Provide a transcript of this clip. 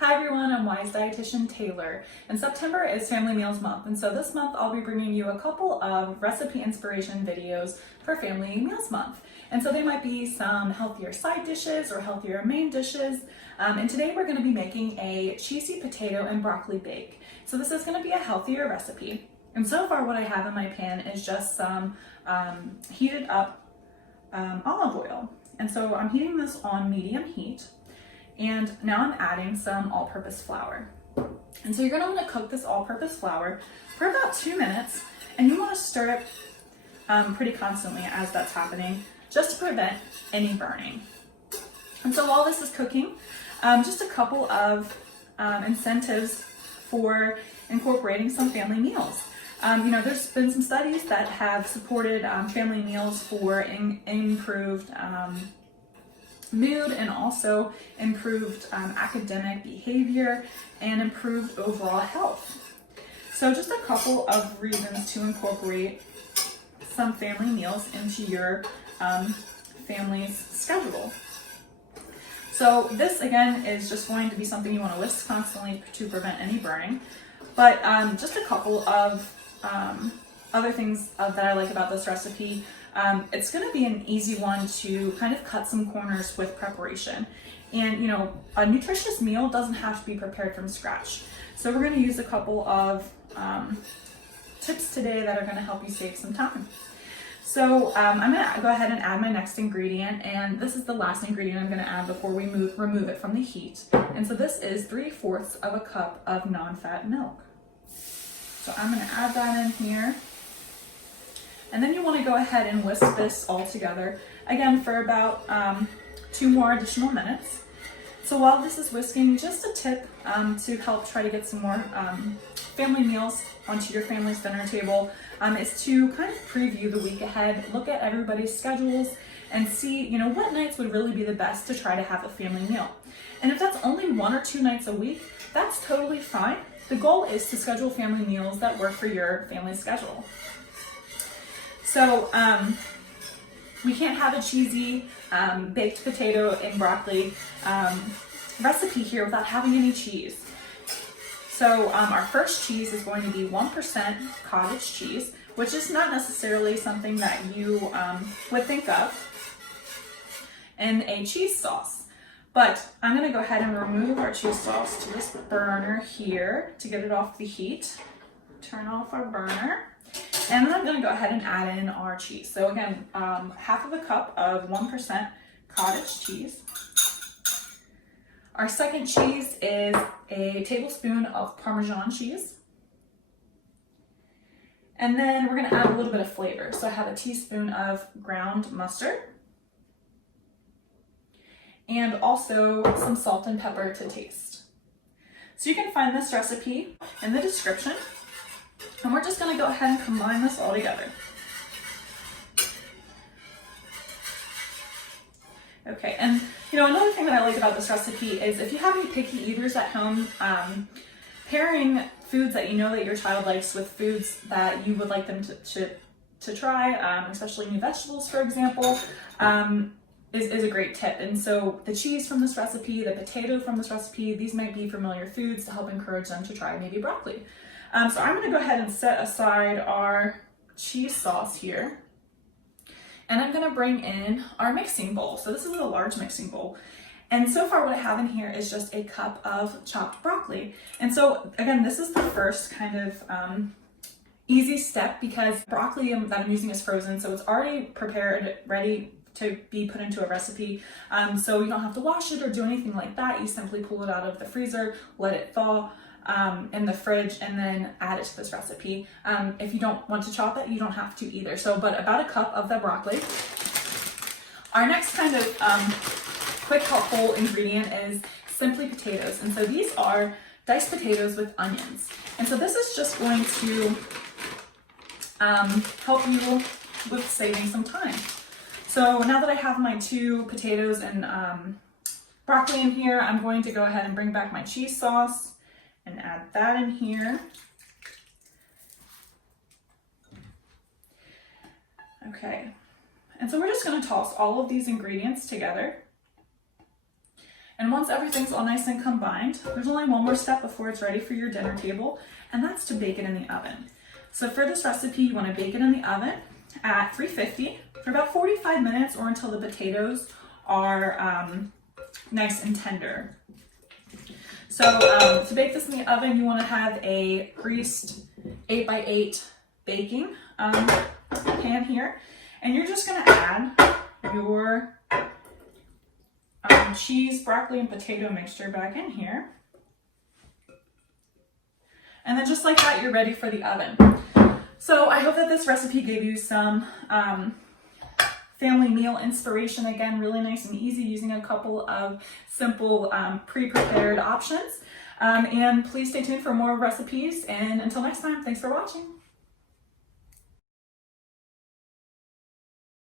Hi everyone, I'm Weis dietitian Taylor, and September is Family Meals Month, and so this month I'll be bringing you a couple of recipe inspiration videos for Family Meals Month. And so they might be some healthier side dishes or healthier main dishes, and today we're going to be making a cheesy potato and broccoli bake. So this is going to be a healthier recipe, and so far what I have in my pan is just some heated up olive oil. And so I'm heating this on medium heat. And now I'm adding some all-purpose flour. And so you're gonna wanna cook this all-purpose flour for about 2 minutes, and you wanna stir it pretty constantly as that's happening, just to prevent any burning. And so while this is cooking, just a couple of incentives for incorporating some family meals. There's been some studies that have supported family meals for improved mood and also improved academic behavior and improved overall health. So just a couple of reasons to incorporate some family meals into your family's schedule. So this again is just going to be something you want to whisk constantly to prevent any burning, but just a couple of other things that I like about this recipe. It's going to be an easy one to kind of cut some corners with preparation. And a nutritious meal doesn't have to be prepared from scratch. So we're going to use a couple of tips today that are going to help you save some time. So I'm going to go ahead and add my next ingredient, and this is the last ingredient I'm going to add before we remove it from the heat. And so this is 3/4 of a cup of non-fat milk. So I'm going to add that in here. And then you want to go ahead and whisk this all together, again, for about 2 more additional minutes. So while this is whisking, just a tip to help try to get some more family meals onto your family's dinner table is to kind of preview the week ahead, look at everybody's schedules, and see what nights would really be the best to try to have a family meal. And if that's only 1 or 2 nights a week, that's totally fine. The goal is to schedule family meals that work for your family's schedule. So we can't have a cheesy baked potato and broccoli recipe here without having any cheese. So our first cheese is going to be 1% cottage cheese, which is not necessarily something that you would think of in a cheese sauce. But I'm going to go ahead and remove our cheese sauce to this burner here to get it off the heat. Turn off our burner. And then I'm going to go ahead and add in our cheese. So again, 1/2 a cup of 1% cottage cheese. Our second cheese is a tablespoon of Parmesan cheese. And then we're going to add a little bit of flavor. So I have a teaspoon of ground mustard. And also some salt and pepper to taste. So you can find this recipe in the description. And we're just going to go ahead and combine this all together. Okay, and another thing that I like about this recipe is if you have any picky eaters at home, pairing foods that that your child likes with foods that you would like them to try, especially new vegetables, for example, is a great tip. And so the cheese from this recipe, the potato from this recipe, these might be familiar foods to help encourage them to try maybe broccoli. So I'm going to go ahead and set aside our cheese sauce here. And I'm going to bring in our mixing bowl. So this is a large mixing bowl. And so far what I have in here is just a cup of chopped broccoli. And so again, this is the first kind of easy step because broccoli that I'm using is frozen. So it's already prepared, ready to be put into a recipe. So you don't have to wash it or do anything like that. You simply pull it out of the freezer, let it thaw in the fridge, and then add it to this recipe. If you don't want to chop it, you don't have to either. So, but about a cup of the broccoli. Our next kind of quick helpful ingredient is simply potatoes. And so these are diced potatoes with onions. And so this is just going to help you with saving some time. So now that I have my 2 potatoes and broccoli in here, I'm going to go ahead and bring back my cheese sauce and add that in here. Okay, and so we're just going to toss all of these ingredients together. And once everything's all nice and combined, there's only one more step before it's ready for your dinner table, and that's to bake it in the oven. So for this recipe, you want to bake it in the oven at 350 for about 45 minutes or until the potatoes are nice and tender. So to bake this in the oven, you want to have a greased 8x8 baking pan here, and you're just going to add your cheese, broccoli, and potato mixture back in here. And then just like that, you're ready for the oven. So I hope that this recipe gave you some family meal inspiration. Again, really nice and easy using a couple of simple pre-prepared options. And please stay tuned for more recipes. And until next time, thanks for watching.